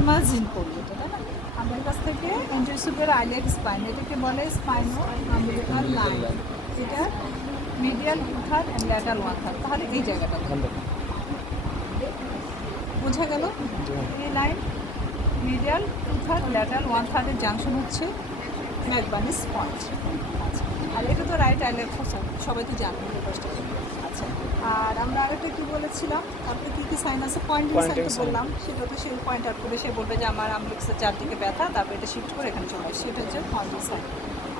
Imagine করি এটা, তাই না? আমাদের কাছ থেকে এনজিও সুপের আইলিয়াক স্পাইন, এটাকে বলে স্পাইনো আম্বিলিকাল লাইন। এটা মিডিয়াল 2/3 অ্যান্ড ল্যাটারাল 1/3। তাহলে এই জায়গাটা বোঝা গেল? এই লাইন মিডিয়াল 2/3 ল্যাটারাল 1/3 জাংশন হচ্ছে ম্যাকবার্নিস পয়েন্ট। আচ্ছা, আর এটা তো রাইট আইলিয়াক ফোসা, সবাই তো জানেন এই কষ্ট। আচ্ছা, আর আমরা আরেকটা কী বলেছিলাম, তারপরে কী কী সাইন আছে? পয়েন্টিং সাইন তো বললাম, সেটা তো সেই পয়েন্ট আউট করে সে বলবে যে আমার আমলিক্সের চারদিকে ব্যথা, তারপরে এটা শিফট করে এখানে চলে আসে, সেটা হচ্ছে পয়েন্টিং সাইন।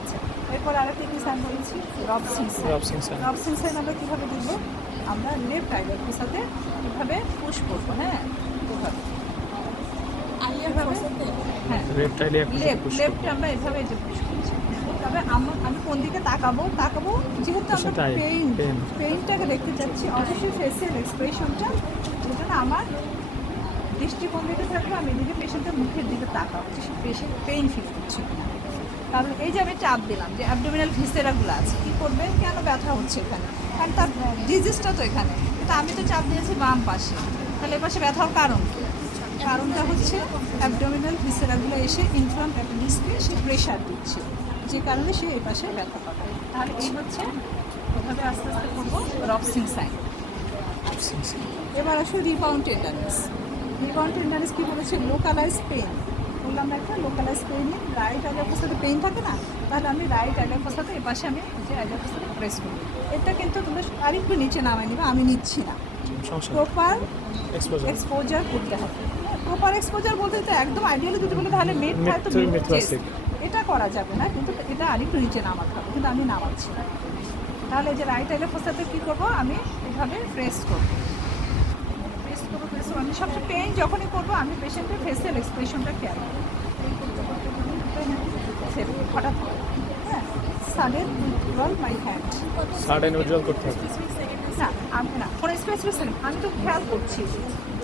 আচ্ছা, এরপর আরেকটা কী সাইন বলেছি? রবসিং সাইন। রবসিং সাইন আমরা কীভাবে দেখবো? আমরা লেফট আইলিয়াক ফোসাতে কীভাবে পুশ করবো, হ্যাঁ এভাবে, হ্যাঁ লেফট আমরা এভাবে যে পুশ করছি। তবে আমি কোন দিকে তাকাবো, যেহেতু আমরা পেইনটাকে দেখতে চাচ্ছি, অবশ্যই ফেসিয়াল এক্সপ্রেশনটা যেটা না আমার দৃষ্টিকোণ দিকে থাকবে, আমি এদিকে পেশেন্টের মুখের দিকে তাকাবো যে পেশেন্ট পেইন ফিল করছে কিনা। কারণ এই যে আমি চাপ দিলাম যে অ্যাবডোমিনাল ভিসেরাগুলো আছে, কী করবে, কেন ব্যথা হচ্ছে এখানে, কারণ তার ডিজিজটা তো এখানে, তা আমি তো চাপ দিয়েছি বাম পাশে, তাহলে এ পাশে ব্যথা হওয়ার কারণ কী? কারণটা হচ্ছে অ্যাবডোমিনাল ভিসেরাগুলো এসে ইনফ্রাম অ্যাপেন্ডিক্সকে সে প্রেশার দিচ্ছে, যে কারণে সে এই পাশে ব্যথা পাবে। তাহলে এই হচ্ছে এভাবে আস্তে আস্তে করবো রবসিং সাইন। এবার আসো রিবাউন্ড টেন্ডারনেস। রিবাউন্ড টেন্ডারনেস কী বলেছে? লোকালাইজ পেইন বললাম না, একটা লোকালাইজ পেইনে রাইট আইলিয়াক ফোসাতে পেইন থাকে না, তাহলে আমি রাইট আইলিয়াক ফোসাতে এ পাশে আমি যে আইলিয়াক ফোসাতে প্রেস করি। এটা কিন্তু তুমি আরেকটু নিচে নামাই নিবে, আমি নিচ্ছি না, প্রপার এক্সপোজার করতে হবে। প্রপার এক্সপোজার বলতে তো একদম আইডিয়ালি যদি বলে তাহলে মিড হয় তো মিড চেস্ট, এটা করা যাবে না, কিন্তু এটা আরেকটু নিচে নামাতে হবে, কিন্তু আমি নামাচ্ছি না। তাহলে যে রাইট আইলিয়াক ফোসাতে কী করবো? আমি এভাবে প্রেস করবো, আমি সবচেয়ে পেইন যখনই করবো আমি পেশেন্টের ফেসিয়াল এক্সপ্রেশনটা খেয়াল করবো। হঠাৎ করে হ্যাঁ sudden withdrawal my hand, sudden withdrawal করতে হবে না, আমি না কোনো স্পেসিফিক, আমি তো খেয়াল করছি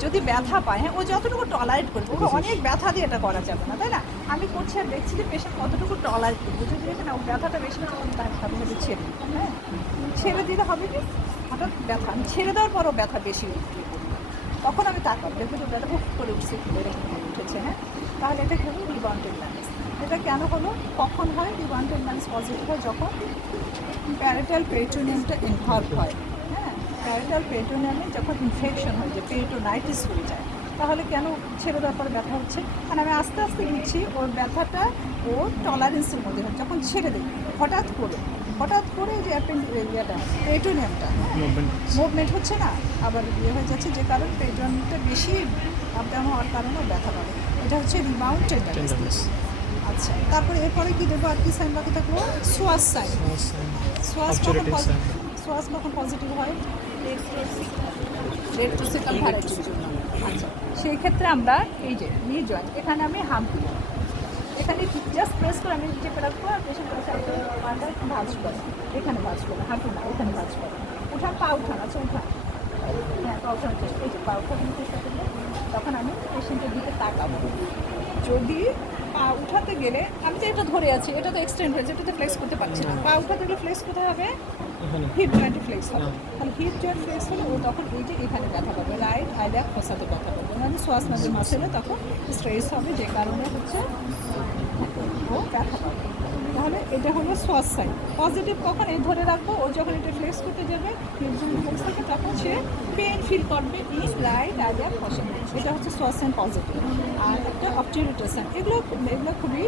যদি ব্যথা পায়, হ্যাঁ ও যতটুকু টলারেট করবে, ও অনেক ব্যথা দিয়ে এটা করা যাবে না, তাই না? আমি করছি আর দেখছি যে পেশেন্ট কতটুকু টলারেট করবে, যদি দেখে না ও ব্যথাটা বেশি না, তার সাথে সাথে ছেড়ে দিই, হ্যাঁ ছেড়ে দিলে হবে কি হঠাৎ ব্যথা, আমি ছেড়ে দেওয়ার পরও ব্যথা বেশি তখন আমি তাকাবো, দেখবো যে ব্যথা হুট করে উঠছে, উঠেছে, হ্যাঁ তাহলে এটা কি হলো? Rebound tenderness. এটা কেন হলো, কখন হয় রিবাউন্ড টেন্ডারনেস পজিটিভ হয়? যখন প্যারাটাল পেরিটোনিয়ামটা ইনভলভ হয়, হ্যাঁ প্যারাটাল পেরিটোনিয়ামে যখন ইনফেকশন হয়, যে পেরিটোনাইটিস হয়ে যায়, তাহলে কেন ছেড়ে দেওয়ার পরে ব্যথা হচ্ছে? কারণ আমি আস্তে আস্তে দিচ্ছি, ওর ব্যথাটা ওর টলারেন্সের মধ্যে হয়, যখন ছেড়ে দিই হঠাৎ করে যে ইয়েটা পেরিটোনিয়ামটা মুভমেন্ট হচ্ছে না, আবার ইয়ে হয়ে যাচ্ছে, যে কারণে পেরিটোনিয়ামটা বেশি আপ ডাউন হওয়ার কারণে ব্যথা পাবে, এটা হচ্ছে রিবাউন্ড টেন্ডারনেস। আচ্ছা, তারপরে এরপরে কি দেবো? আর কি সাইন বাকি থাকলো? সোয়াস সাইন। সোয়াস কখন পজিটিভ হয়? রেট্রোসিকাল ভ্যারাইটির জন্য। আচ্ছা, সেই ক্ষেত্রে আমরা এই যে নি জয়েন্ট, এখানে আমি হাম দিই, এখানে জাস্ট প্রেস করে আমি চেপে রাখবো, আর পেশেন্ট কাছে পাটা একটু ভাঁজ করে, এখানে ভাঁজ করে, হাঁটু না এখানে ভাঁজ করে, উঠান পা উঠান, আচ্ছা উঠান, হ্যাঁ পা উঠানোর চেষ্টা, এই যে পা উঠানোর চেষ্টা করলে তখন আমি পেশেন্টের দিকে তাকাবো। যদি পা উঠাতে গেলে আমি তো এটা ধরে আছি, এটা তো এক্সটেন্ড হয়েছে, এটা তো ফ্লেক্স করতে পারছি না, পা উঠাতে গেলে ফ্লেক্স কোথায় হবে? হিপ জয়েন্টে ফ্লেক্স হবে, তাহলে হিপ জয়েন্ট ফ্লেক্স হলে ও তখন এই যে এখানে ব্যথা পাবে, রাইট আইলিয়াক ফোসাতে ব্যথা পাবে, মানে শ্বাস নালীর মাসেলে তখন স্ট্রেস হবে, যে কারণে হচ্ছে ও ব্যথা পাবে। তাহলে এটা হলো সোয়াস সাইন। পজিটিভ কখন? এই ধরে রাখবো, ও যখন এটা ফ্লেক্স করতে যাবে হিপ জয়েন্ট ফ্লেক্স থাকে, তখন সে পেন ফিল করবে ইন রাইট আইলিয়াক ফোসা, এটা হচ্ছে সোয়াস সাইন পজিটিভ। আর একটা অবটিউরিটার সাইন, এগুলো খুবই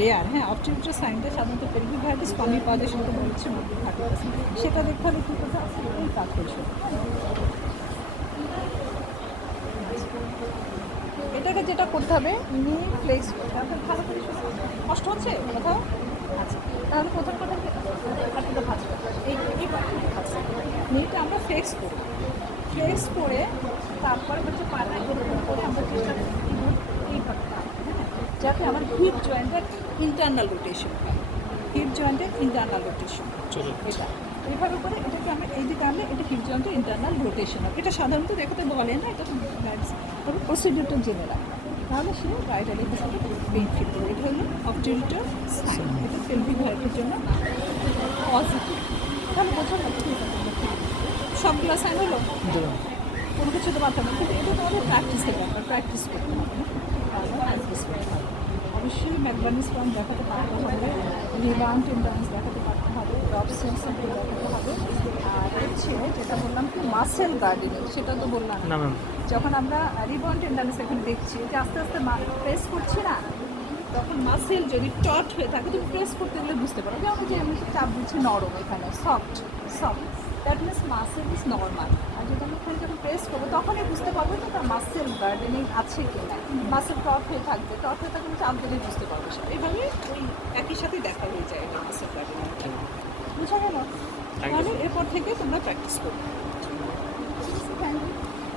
রেয়ার, হ্যাঁ অবটিউরিটার সাইনটা সাধারণত পেলভিক ভ্যারাইটিস কমই পাওয়া যায়, সেটা বলছে 30%, সেটা দেখতে হলে কী করতে হবে? এই কাজ করছে, এটাকে যেটা করতে হবে নি ফ্লেক্স করতে হবে, ভালো করে কষ্ট হচ্ছে কোথাও? আচ্ছা, তাহলে কোথাও হাঁটুটা ভাঁজ করতে হবে, এই পার্টটা ভাঁজ নিটা আমরা ফ্লেক্স করি, ফ্লেক্স করে তারপরে হচ্ছে পাটা এরকম করে আমরা চেষ্টা করি এই পার্টটা, হ্যাঁ যাতে আমার হিপ জয়েন্টের ইন্টারনাল রোটেশন হয়, হিপ জয়েন্টের ইন্টারনাল রোটেশন, এটা এইভাবে করে এটাকে আমরা এই দিকে আনলে এটা হিপ জয়েন্টের ইন্টারনাল রোটেশন হবে। এটা সাধারণত দেখাতে বলে না, এটা তবে প্রসিডিউরটা জেনে রাখা, তাহলে সে রাইট আইলিয়াক ফোসাতে পেইন ফিল করবে। এটা হলো অবটিউরিটার সাইন, এটা পেলভিক ভ্যারাইটির জন্য পজিটিভ। তাহলে বোঝা যাচ্ছে সবগুলো সাইন হলো, কোনো কিছু তো পারতাম না, কিন্তু এটা তো আমাদের প্র্যাকটিসের ব্যাপার, প্র্যাকটিস করতে হবে না। তাহলে ম্যাকবার্নি স্পান দেখাতে পারতে হবে, রিবাউন্ড টেন্ডেন্স দেখাতে পারতে হবে, ড্রপ সেন্সিটিভ দেখাতে হবে। আর হচ্ছে যেটা বললাম কি মাসেল গার্ডেনিং, সেটা তো বললাম না ম্যাম, যখন আমরা রিবাউন্ড টেন্ডেন্স এখানে দেখছি যে আস্তে আস্তে প্রেস করছি না, তখন মাসেল যদি টট হয়ে থাকে তুমি প্রেস করতে গেলে বুঝতে পারো যে আমি যে আমি চাপ দিচ্ছি নরম, এখানে soft soft, that means muscle is normal. আর যদি আমি এখানে যখন প্রেস করবো তখনই বুঝতে পারবো যে তার মাসেল গার্ডেনিং আছে কি না। মাসেল টট হয়ে থাকবে, টট হয়ে থাকলে চাপ দিলেই বুঝতে পারবো সেটা। এইভাবে ওই একই সাথে দেখা হয়ে যায় এটা মাসেল গার্ডেনিং। বুঝা গেল? তাহলে এরপর থেকে তোমরা প্র্যাকটিস করবে। Thank you.